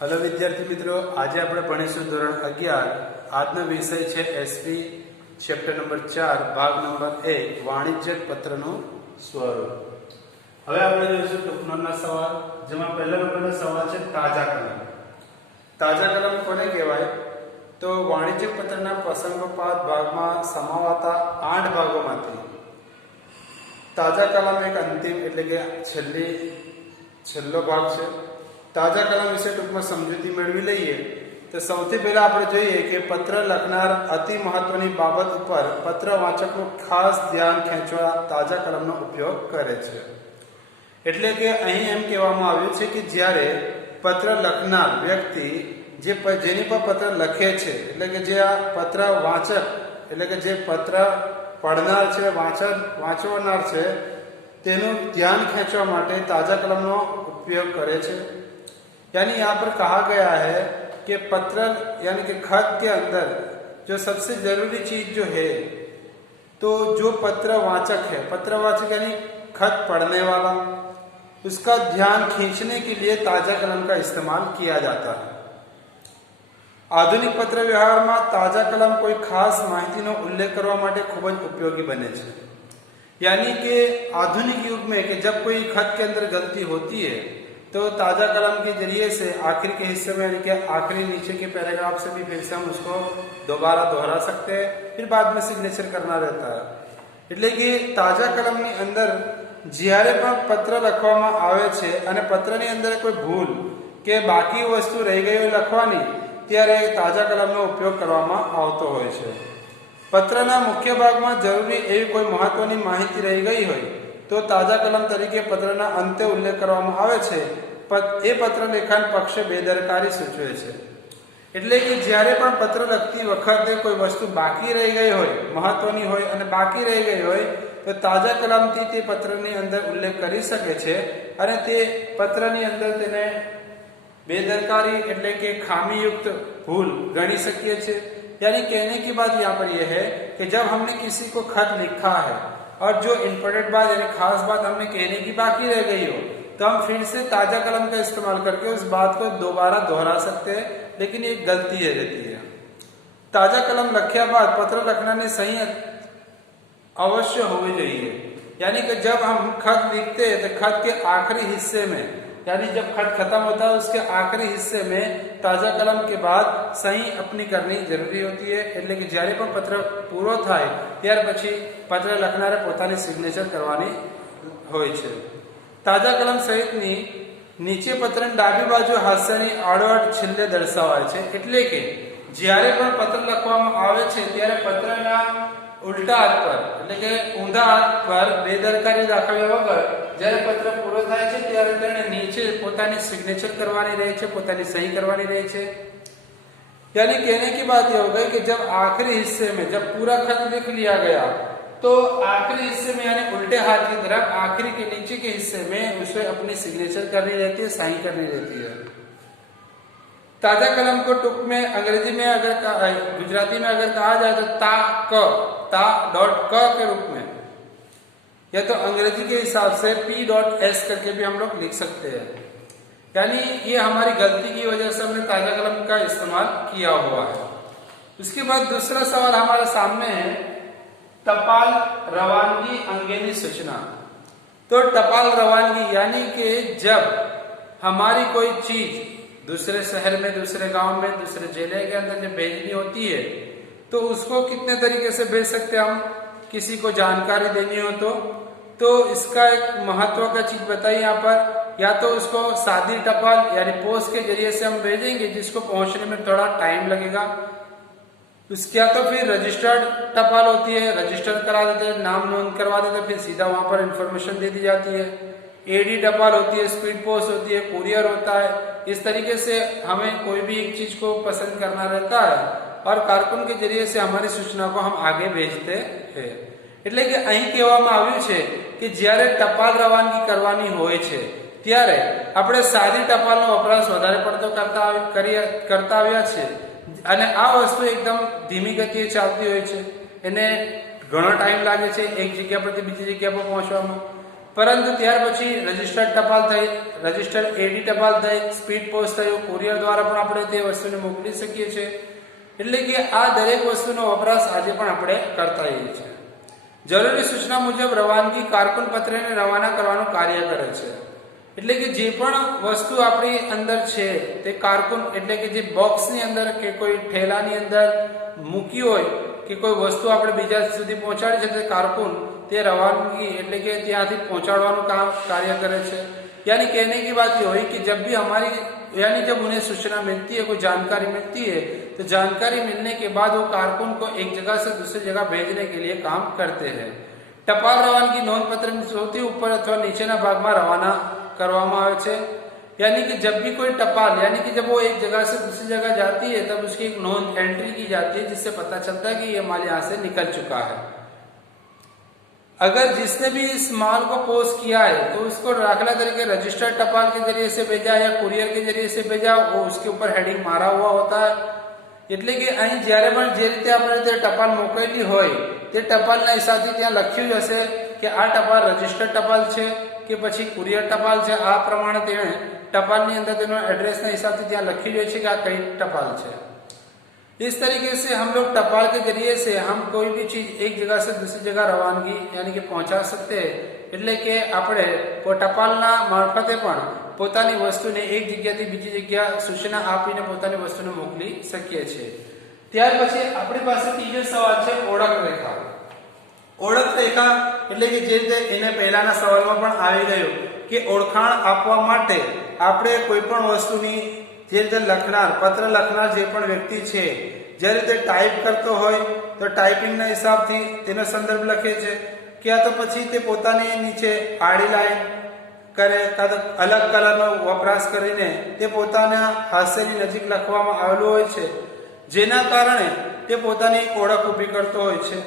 Hello विद्यार्थी मित्रों, आज આપણે ભણીશું ધોરણ 11. આજનો વિષય છે એસપી ચેપ્ટર નંબર 4 ભાગ નંબર 1 વાણિજ્યક પત્રનું સ્વરૂપ. હવે આપણે જોઈશું ટૂંકનોના સવાલ, જેમાં પહેલો નંબરનો સવાલ છે તાજા કલમ. તાજા કલમ કોને કહેવાય? તો વાણિજ્યક પત્રના પ્રસંગોપાત ભાગમાં સમાવાતા 8 ભાગોમાંથી તાજા કલમ એક અંતિમ એટલે કે છેલ્લો ભાગ છે. ताजा कलम विषय टूंक में समझूती मेळवी लईए तो सौथी पहला आपणे जोईए के पत्र लखनार अति महत्वनी बाबत पर पत्र वाचकનું खास ध्यान खेंचवा ताजा कलमનો उपयोग करे छे. એટલે કે અહીં એમ કહેવામાં આવ્યું છે કે જ્યારે પત્ર લખનાર વ્યક્તિ જેની પર પત્ર લખે છે, એટલે કે જે આ પત્ર વાચક એટલે કે જે પત્ર પઢનાર છે, વાંચનાર છે, તેનું ध्यान ખેંચવા માટે તાજા કલમનો उपयोग करे છે. यानी यहाँ पर कहा गया है कि पत्र यानी कि खत के अंदर जो सबसे जरूरी चीज जो है, तो जो पत्रवाचक है, पत्रवाचक यानी खत पढ़ने वाला, उसका ध्यान खींचने के लिए ताजा कलम का इस्तेमाल किया जाता है. आधुनिक पत्र व्यवहार में ताजा कलम कोई खास माहितीनो उल्लेख करवा माटे खूब ज उपयोगी बने छे. यानी कि आधुनिक युग में कि जब कोई खत के अंदर गलती होती है तो ताजा कलम के जरिए से आखिर के हिस्से में यानी कि आखिरी नीचे के पैराग्राफ से भी फिर से हम उसको दोबारा दोहरा सकते हैं, फिर बाद में सिग्नेचर करना रहता है. એટલે કે તાજા કલમની અંદર જ્યારે પણ પત્ર લખવામાં આવે છે અને પત્રની અંદર કોઈ ભૂલ કે બાકી વસ્તુ રહી ગઈ હોય લખવાની, ત્યારે તાજા કલમનો ઉપયોગ કરવામાં આવતો હોય છે. પત્રના મુખ્ય ભાગમાં જરૂરી એવી કોઈ મહત્વની માહિતી રહી ગઈ હોય तो ताजा कलम तरीके पत्रना अंते उल्लेख કરવામાં આવે છે. એ પત્ર લેખન પક્ષે બેદરકારી સૂચવે છે. એટલે કે જ્યારે પણ પત્ર લખતી વખતે કોઈ વસ્તુ બાકી રહી ગઈ હોય, મહત્વની હોય અને બાકી રહી ગઈ હોય, તો તાજા કલમથી તે પત્રની અંદર ઉલ્લેખ કરી શકે છે અને તે પત્રની અંદર તેને બેદરકારી એટલે કે ખામીયુક્ત ભૂલ ગણી શકીએ છીએ. यानी कहने की बात यहाँ पर यह है कि जब हमने किसी को खत लिखा है और जो इम्पोर्टेंट बात यानी खास बात हमने कहने की बाकी रह गई हो, तो हम फिर से ताजा कलम का इस्तेमाल करके उस बात को दोबारा दोहरा सकते हैं, लेकिन ये गलती है रहती है. ताजा कलम लख्या बाद पत्र लखना ने सही अवश्य होनी चाहिए. यानी कि जब हम खत लिखते हैं तो खत के आखिरी हिस्से में, यानी जब खत खत्म होता है उसके आखिरी हिस्से में ताजा कलम के बाद सही अपनी करनी जरूरी होती है. એટલે કે જ્યારે પણ પત્ર પૂરો થાય ત્યાર પછી પત્ર લખનારે પોતાની સિગ્નેચર કરવાની હોય છે. તાજા કલમ સહિતની નીચે પત્રની ડાબી બાજુ હાસ્યની આડોઆડ છેલ્લે દર્શાવાય છે. એટલે કે જ્યારે પણ પત્ર લખવામાં આવે છે ત્યારે પત્રના ઉલટા હાથ પર એટલે કે ઊંધા હાથ પર બેદરકારી દાખવ્યા વગર જ્યારે પત્ર પૂરો થાય છે ત્યારે તેને નીચે પોતાની સિગ્નેચર કરવાની રહે છે, પોતાની સહી करवानी रही है. यानी कहने की बात यह हो गई कि जब आखिरी हिस्से में जब पूरा खत लिख लिया गया तो आखिरी हिस्से में यानी उल्टे हाथ की तरफ आखिरी के नीचे के हिस्से में उसे अपनी सिग्नेचर करनी रहती है, साइन करनी रहती है. ताजा कलम को टूक में अंग्रेजी में अगर गुजराती में अगर कहा जाए तो ता.क के रूप में, या तो अंग्रेजी के हिसाब से P.S करके भी हम लोग लिख सकते हैं. यानी ये हमारी गलती की वजह से हमने ताजा कलम का इस्तेमाल किया हुआ है. उसके बाद दूसरा सवाल हमारे सामने है टपाल रवानगी अंगेनी सूचना. तो टपाल रवानगी यानी कि जब हमारी कोई चीज दूसरे शहर में, दूसरे गांव में, दूसरे जिले के अंदर जब भेजनी होती है तो उसको कितने तरीके से भेज सकते हैं हम. किसी को जानकारी देनी हो तो इसका एक महत्व का चीज बताइए यहाँ पर. या तो उसको सादी टपाल यानी पोस्ट के जरिए से हम भेजेंगे जिसको पहुंचने में थोड़ा टाइम लगेगा. उसके या तो फिर रजिस्टर्ड टपाल होती है, रजिस्टर करा देते हैं, नाम नोंद करवा देते हैं, फिर सीधा वहां पर इंफॉर्मेशन दे दी जाती है. एडी टपाल होती है, स्पीड पोस्ट होती है, कुरियर होता है. इस तरीके से हमें कोई भी एक चीज को पसंद करना रहता है और कारकुन के जरिए से हमारी सूचना को हम आगे भेजते हैं. એટલે કે અહીં કહેવામાં આવ્યું છે કે જ્યારે ટપાલ રવાનગી કરવાની હોય છે ત્યારે આપણે સાદી ટપાલનો વપરાશ વધારે પડતો કરતા આવ્યા છે અને આ વસ્તુ એકદમ ધીમી ગતિએ ચાલતી હોય છે. એને ઘણો ટાઈમ લાગે છે એક જગ્યા પરથી બીજી જગ્યા પર પહોંચવામાં. પરંતુ ત્યાર પછી રજિસ્ટર્ડ ટપાલ થઈ, રજિસ્ટર્ડ એડી ટપાલ થઈ, સ્પીડ પોસ્ટ થયું, કુરિયર દ્વારા પણ આપણે તે વસ્તુને મોકલી શકીએ છીએ. એટલે કે આ દરેક વસ્તુનો વપરાશ આજે પણ આપણે કરતા હોઈએ છીએ. જરૂરી સૂચના મુજબ રવાનગી કારકુન પત્રને રવાના કરવાનું કાર્ય કરે છે. એટલે કે જે પણ વસ્તુ આપણી અંદર છે તે કારકુન એટલે કે જે બોક્સની અંદર કે કોઈ ઠેલાની અંદર મૂકી હોય કે કોઈ વસ્તુ આપણે બીજા સુધી પહોંચાડી છે તે કારકુન તે रवानगी એટલે કે ત્યાંથી પહોંચાડવાનું કામ કાર્ય કરે છે. यानी कहने की बात ये हुई कि जब भी हमारी यानी जब उन्हें सूचना मिलती है, कोई जानकारी मिलती है, तो जानकारी मिलने के बाद वो कारकुन को एक जगह से दूसरी जगह भेजने के लिए काम करते हैं. टपाल रवानगी नोंध पत्र સૌથી ઉપર અથવા નીચેના ભાગમાં રવાના કરવામાં આવે છે. यानी कि जब भी कोई टपाल यानी कि जब वो एक जगह से दूसरी जगह जाती है तब उसकी एक नोंद एंट्री की जाती है जिससे पता चलता है कि ये माल यहाँ से निकल चुका है. अगर जिसने भी इस माल को पोस्ट किया है तो उसको दाखला तरीके रजिस्टर्ड टपाल के जरिए से भेजा या कुरियर के जरिए से भेजा, वो उसके ऊपर हेडिंग मारा हुआ होता है. એટલે કે અહીં જ્યારે પણ જે રીતે આપણે તે ટપાલ મોકલેલી હોય તે ટપાલના હિસાબથી ત્યાં લખ્યું જ હશે કે આ ટપાલ રજિસ્ટર્ડ ટપાલ છે કે પછી કુરિયર ટપાલ છે. આ પ્રમાણે તેણે टपाल ની અંદર તેનો એડ્રેસના હિસાબથી ત્યાં લખી હોય છે કે આ કઈ टपाल છે. इस तरीके से हम लोग टपाल के जरिए से हम कोई भी चीज एक जगह से दूसरी जगह रवानगी यानी कि पहुंचा सकते हैं. એટલે કે આપણે ટપાલના મારફતે પણ પોતાની વસ્તુને એક જગ્યાથી બીજી જગ્યા સૂચના આપીને પોતાની વસ્તુને મોકલી શકીએ છીએ. ત્યાર પછી આપણી પાસે ત્રીજો સવાલ છે ઓળખ રેખા. ઓળખ રેખા એટલે કે જે રીતે એને પહેલાના સવાલમાં પણ આવી ગયું કે ઓળખાણ આપવા માટે આપણે કોઈ પણ વસ્તુની જે રીતે લખનાર પત્ર લખનાર જે પણ વ્યક્તિ છે જ્યારે તે ટાઈપ કરતો હોય તો ટાઈપિંગના હિસાબથી તેનો સંદર્ભ લખે છે, ક્યાં તો પછી તે પોતાની નીચે આડી લાઈન કરે કાં તો અલગ કલરનો વપરાશ કરીને તે પોતાના હાસ્યની નજીક લખવામાં આવેલું હોય છે, જેના કારણે તે પોતાની ઓળખ ઊભી કરતો હોય છે.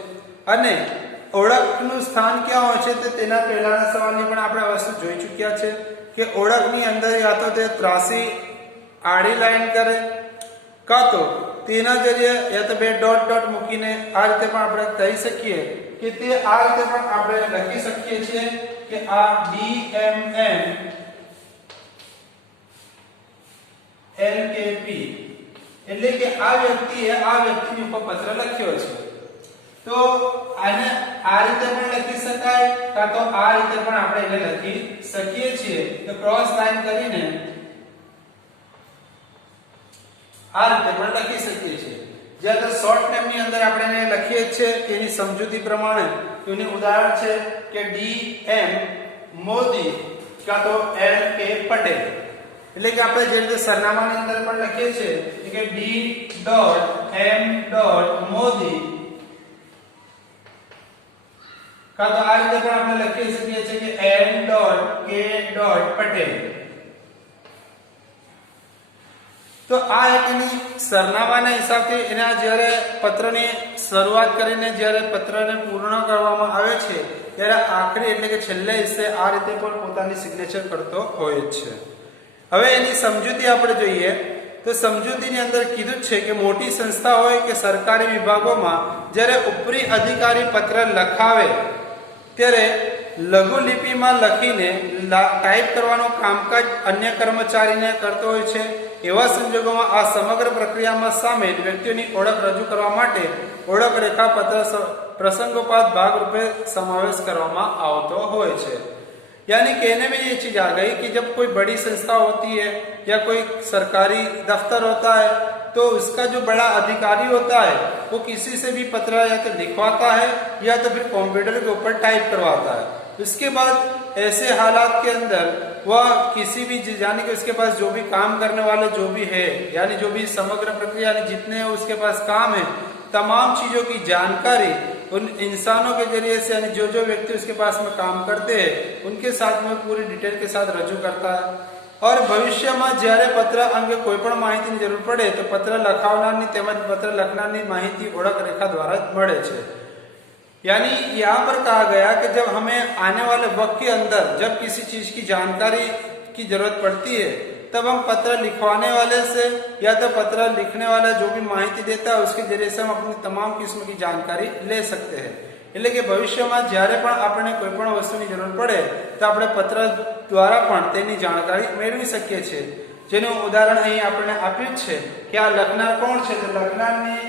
અને ઓળખનું સ્થાન ક્યાં હોય છે તે તેના પહેલાના સવાલની પણ આપણે વસ્તુ જોઈ ચૂક્યા છે કે ઓળખની અંદર યા તો તે ત્રાસી આડી લાઈન કરે કાં તો તેના જરીએ યા તો બે ડોટ ડોટ મૂકીને આ રીતે પણ આપણે કહી શકીએ કે તે આ રીતે પણ આપણે લખી શકીએ છીએ કે આ DMN LKP એટલે કે આ વ્યક્તિએ આ વ્યક્તિની ઉપર પત્ર લખ્યો છે. તો આને આ રીતે પણ લખી શકાય કાં તો આ રીતે પણ આપણે એને લખી શકીએ છીએ. તો ક્રોસ લાઈન કરીને આ રીતે પણ લખી શકીએ છીએ. જ્યારે તો શોર્ટ નેમ ની અંદર આપણે એને લખીએ છીએ એની સમજૂતી પ્રમાણે એનું ઉદાહરણ છે કે DM મોદી કાં તો LK પટેલ. એટલે કે આપણે જે રીતે સરનામાની અંદર પણ લખીએ છીએ કે D.M. મોદી કાં તો આ રીતે પણ આપણે લખી શકીએ છીએ કે N.K. પટેલ. તો આ એની સરનામાના હિસાબથી એના જ્યારે પત્રની શરૂઆત કરીને જ્યારે પત્રને પૂર્ણ કરવામાં આવે છે ત્યારે આખરી એટલે કે છેલ્લે હિસ્સે આ રીતે પણ પોતાની સિગ્નેચર કરતો હોય છે. હવે એની સમજૂતી આપણે જોઈએ તો સમજૂતીની અંદર કીધું છે કે મોટી સંસ્થા હોય કે સરકારી વિભાગોમાં જ્યારે ઉપરી અધિકારી પત્ર લખાવે ત્યારે લઘુ લિપિમાં લખીને ટાઈપ કરવાનું કામકાજ અન્ય કર્મચારીને કરતો હોય છે. એવા સંજોગોમાં આ સમગ્ર પ્રક્રિયામાં સામેલ વ્યક્તિઓની ઓળખ રજૂ કરવા માટે ઓળખ રેખા પત્ર प्रसंगोपात भाग रूपे समावेश કરવામાં આવતો હોય છે. यानी कहने में ये चीज आ गई कि जब कोई बड़ी संस्था होती है या कोई सरकारी दफ्तर होता है तो उसका जो बड़ा अधिकारी होता है वो किसी से भी पत्र या तो लिखवाता है या तो फिर कंप्यूटर के ऊपर टाइप करवाता है. उसके बाद ऐसे हालात के अंदर वह किसी भी यानी कि उसके पास जो भी काम करने वाले जो भी है यानी जो भी समग्र प्रक्रिया जितने उसके पास काम है तमाम चीजों की जानकारी उन इंसानों के जरिए से यानी जो जो व्यक्ति उसके पास में काम करते हैं उनके साथ में पूरी डिटेल के साथ रजू करता है. और भविष्य में જ્યારે પત્ર અંગે કોઈ પણ માહિતીની જરૂર પડે તો પત્ર લખાવનારની તેમજ પત્ર લખનારની માહિતી ઓળખ રેખા દ્વારા જ મળે છે. यानी यहाँ पर कहा गया कि जब हमें आने वाले वक्त के अंदर जब किसी चीज की जानकारी की जरूरत पड़ती है तब हम पत्र लिखवाने वाले से या तो पत्र लिखने वाला जो भी माहिती देता है उसके जरिए से हम अपनी तमाम किस्म की जानकारी ले सकते हैं. એટલે કે ભવિષ્યમાં જ્યારે પણ આપણને કોઈ પણ વસ્તુની જરૂર પડે તો આપણે પત્ર દ્વારા પણ તેની જાણકારી મેળવી શકીએ છીએ. જેનું ઉદાહરણ અહીં આપણને આપ્યું છે કે આ લખનાર કોણ છે. તો લખનારની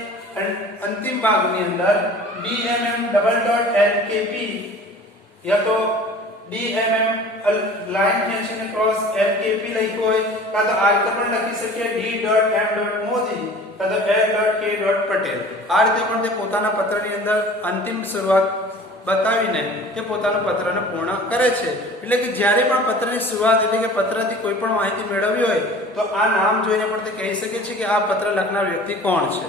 અંતિમ ભાગની અંદર DMM:LKP યા તો DMM લાઈન ખેંચીને ક્રોસ LKP લખ્યું હોય, કાં તો આ રીતે પણ લખી શકીએ D.M.Modi કાં તો L.K.Patel. આ રીતે પણ તે પોતાના પત્રની અંદર અંતિમ શરૂઆત બતાવીને તે પોતાનું પત્રને પૂર્ણ કરે છે. એટલે કે જ્યારે પણ પત્રની શરૂઆત એટલે કે પત્રથી કોઈ પણ માહિતી મેળવવી હોય તો આ નામ જોઈને પણ તે કહી શકે છે કે આ પત્ર લખનાર વ્યક્તિ કોણ છે.